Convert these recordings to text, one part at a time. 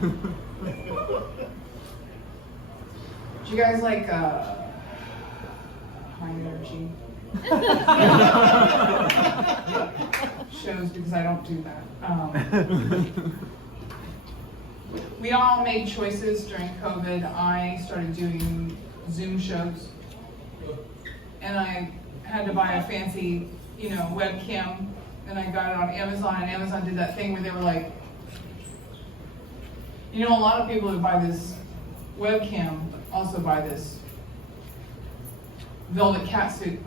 Do you guys like high energy shows? Because I don't do that. We all made choices during COVID. I started doing Zoom shows, and I had to buy a fancy, webcam, and I got it on Amazon, and Amazon did that thing where they were like, a lot of people who buy this webcam also buy this velvet catsuit.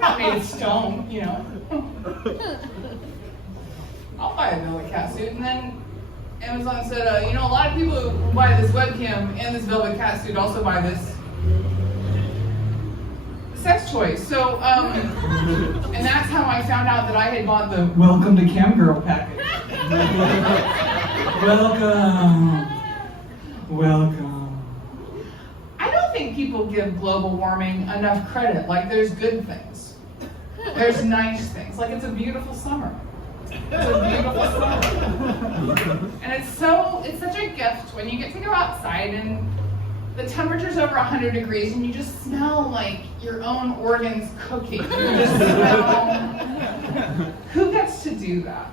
Not made of stone, I'll buy a velvet catsuit. And then Amazon said, a lot of people who buy this webcam and this velvet catsuit also buy this sex toys. So, and that's how I found out that I had bought the Welcome to Camgirl package. Welcome. I don't think people give global warming enough credit. Like, there's good things. There's nice things. Like, it's a beautiful summer. It's a beautiful summer. And it's such a gift when you get to go outside and the temperature's over 100 degrees and you just smell like your own organs cooking. You just smell. Who gets to do that?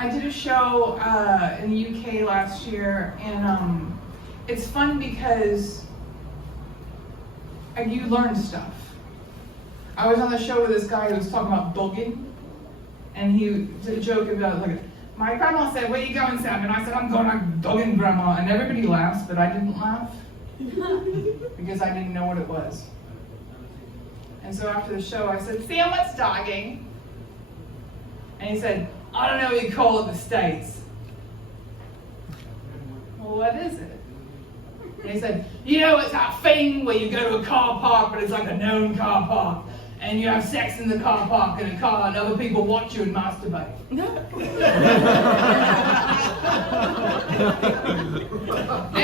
I did a show in the UK last year, and it's fun because you learn stuff. I was on the show with this guy who was talking about dogging, and he did a joke about, like, my grandma said, "Where you going, Sam?" And I said, "I'm going on dogging, Grandma." And everybody laughs, but I didn't laugh because I didn't know what it was. And so after the show, I said, "Sam, what's dogging?" And he said, "I don't know what you call it in the States." "Well, what is it?" And he said, "It's that thing where you go to a car park, but it's like a known car park, and you have sex in the car park in a car, and other people watch you and masturbate." I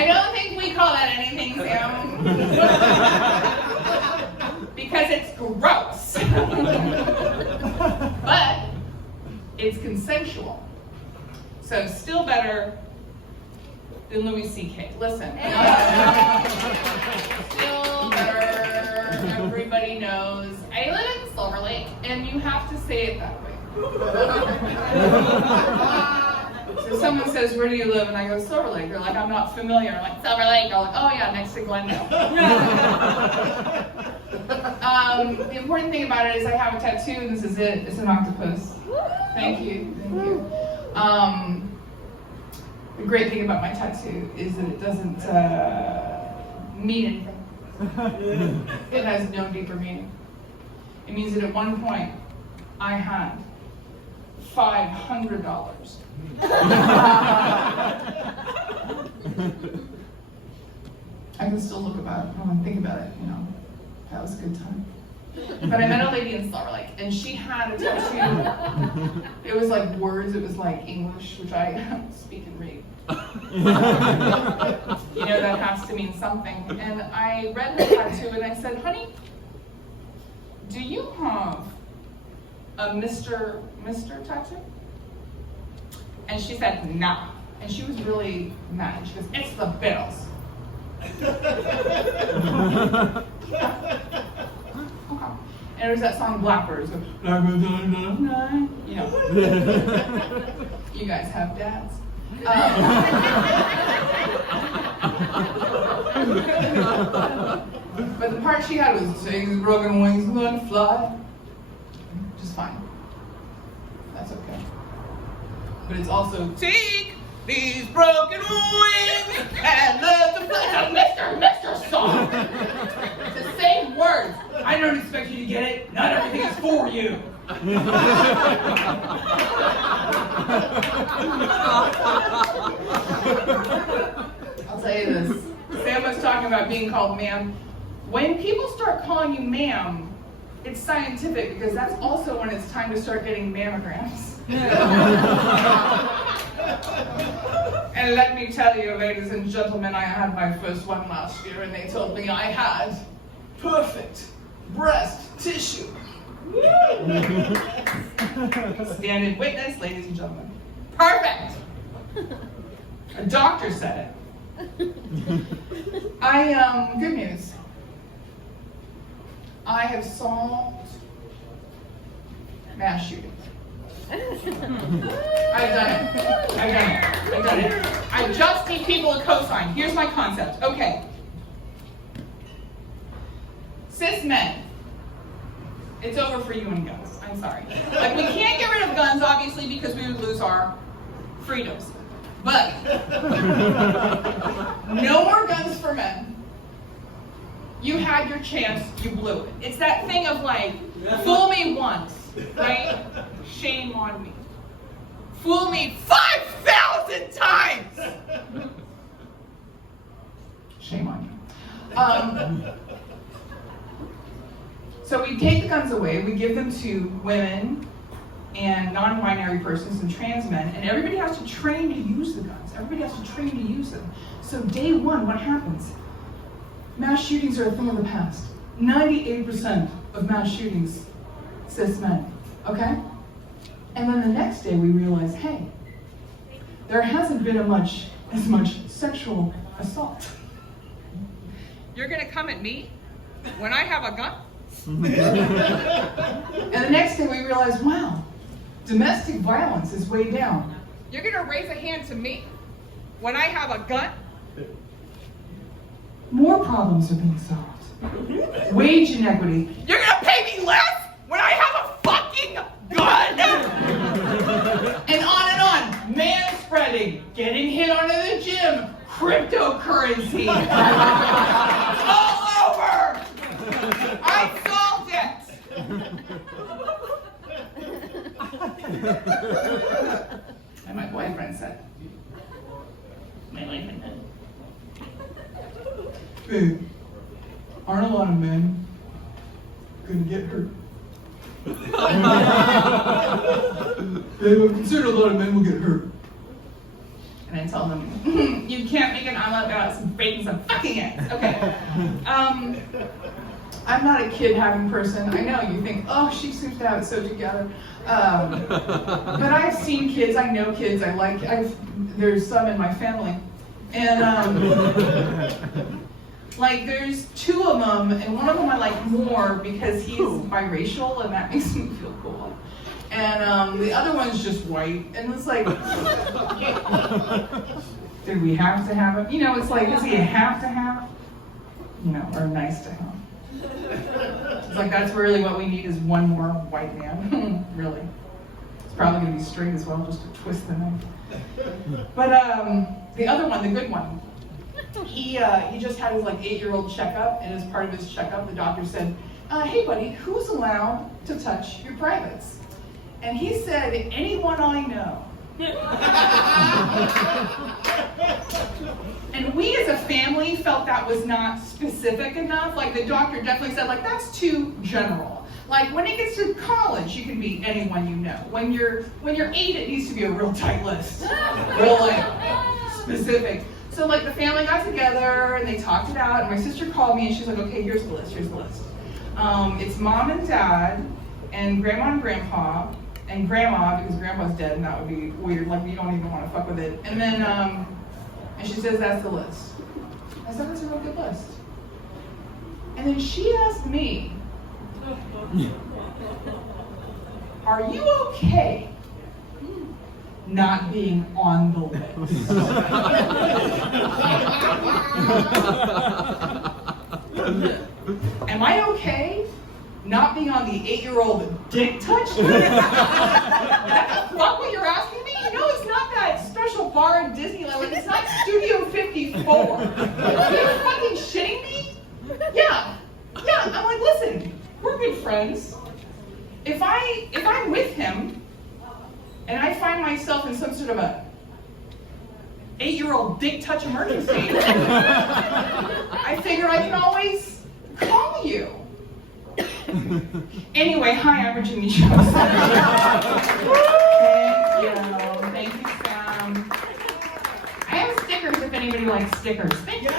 don't think we call that anything, Sam. Because it's gross. But it's consensual. So still better than Louis C.K. Listen. Still better. Everybody knows. I live in Silver Lake, and you have to say it that way. So someone says, "Where do you live?" And I go, "Silver Lake." They're like, "I'm not familiar." I'm like, "Silver Lake." I'm like, "Oh yeah, next to Glendale." The important thing about it is I have a tattoo, and this is it. It's an octopus. Thank you. The great thing about my tattoo is that it doesn't mean anything. It has no deeper meaning. It means that at one point, I had $500. I can still look about it when I think about it, that was a good time. But I met a lady in Silver Lake, and she had a tattoo. It was like words, it was like English, which I speak and read. That has to mean something. And I read the tattoo and I said, "Honey, do you have a Mr. tattoo?" And she said, "Nah." And she was really mad. She goes, "It's the Beatles." Okay. And it was that song Blackbirds. You guys have dads. But the part she had was "Take these broken wings and learn to fly." Just fine. That's okay. But it's also "Take these broken wings and learn to fly." It's a Mr. song. It's the same words. I don't expect you to get it. Not everything is for you. I'll tell you this. Sam was talking about being called ma'am. When people start calling you ma'am, it's scientific because that's also when it's time to start getting mammograms. And let me tell you, ladies and gentlemen, I had my first one last year and they told me I had perfect breast tissue. Standing witness, ladies and gentlemen. Perfect. A doctor said it. Good news. I have solved mass shootings. I've done it. I just need people to co-sign. Here's my concept. Okay. Cis men. It's over for you and guns. I'm sorry. Like, we can't get rid of guns, obviously, because we would lose our freedoms. But no more guns for men. You had your chance, you blew it. It's that thing of like, fool me once, right? Shame on me. Fool me 5,000 times! Shame on you. So we take the guns away, we give them to women and non-binary persons and trans men, and everybody has to train to use the guns. Everybody has to train to use them. So day one, what happens? Mass shootings are a thing of the past. 98% of mass shootings, cis men, okay? And then the next day we realize, hey, there hasn't been as much sexual assault. You're gonna come at me when I have a gun? And the next day we realize, wow, domestic violence is way down. You're gonna raise a hand to me when I have a gun? More problems are being solved. Wage inequity. You're gonna pay me less when I have a fucking gun? And on. Man spreading, getting hit onto the gym, cryptocurrency. All over! I solved it! And my boyfriend said, babe, aren't a lot of men gonna get hurt? Babe, I'm concerned a lot of men will get hurt. And I tell them, you can't make an omelet without some bacon, some fucking eggs. Okay. I'm not a kid-having person. I know, you think, oh, she seems to have it so together. But I've seen kids, I know kids, there's some in my family. And like there's two of them, and one of them I like more because he's biracial, and that makes me feel cool. And the other one's just white, and it's like, did we have to have him? You know, it's like, does he have to have? You know, or nice to have. It's like, that's really what we need is one more white man, really. It's probably gonna be straight as well, just to twist the knife. But the other one, the good one, he just had his like 8-year-old checkup, and as part of his checkup, the doctor said, hey buddy, who's allowed to touch your privates? And he said, anyone I know. And we as a family felt that was not specific enough. Like the doctor definitely said, like, that's too general. Like when it gets to college, you can be anyone you know. When you're 8, it needs to be a real tight list. Real like specific. So like the family got together and they talked it out, and my sister called me and she's like, okay, here's the list. It's mom and dad and grandma and grandpa and grandma, because grandpa's dead and that would be weird, like you don't even want to fuck with it. And then, and she says that's the list. I said, that's a real good list. And then she asked me, are you okay not being on the list? Am I okay not being on the 8-year-old dick touch list? That's what you're asking me? You know, it's not that special bar in Disneyland. Like, it's not Studio 54. Are you fucking shitting me? Yeah. I'm like, listen, we're good friends. If I'm with him and I find myself in some sort of a 8-year-old dick touch emergency, I figure I can always call you. Anyway, hi, I'm Virginia Jones. Thank you, Sam. I have stickers if anybody likes stickers. Thank you.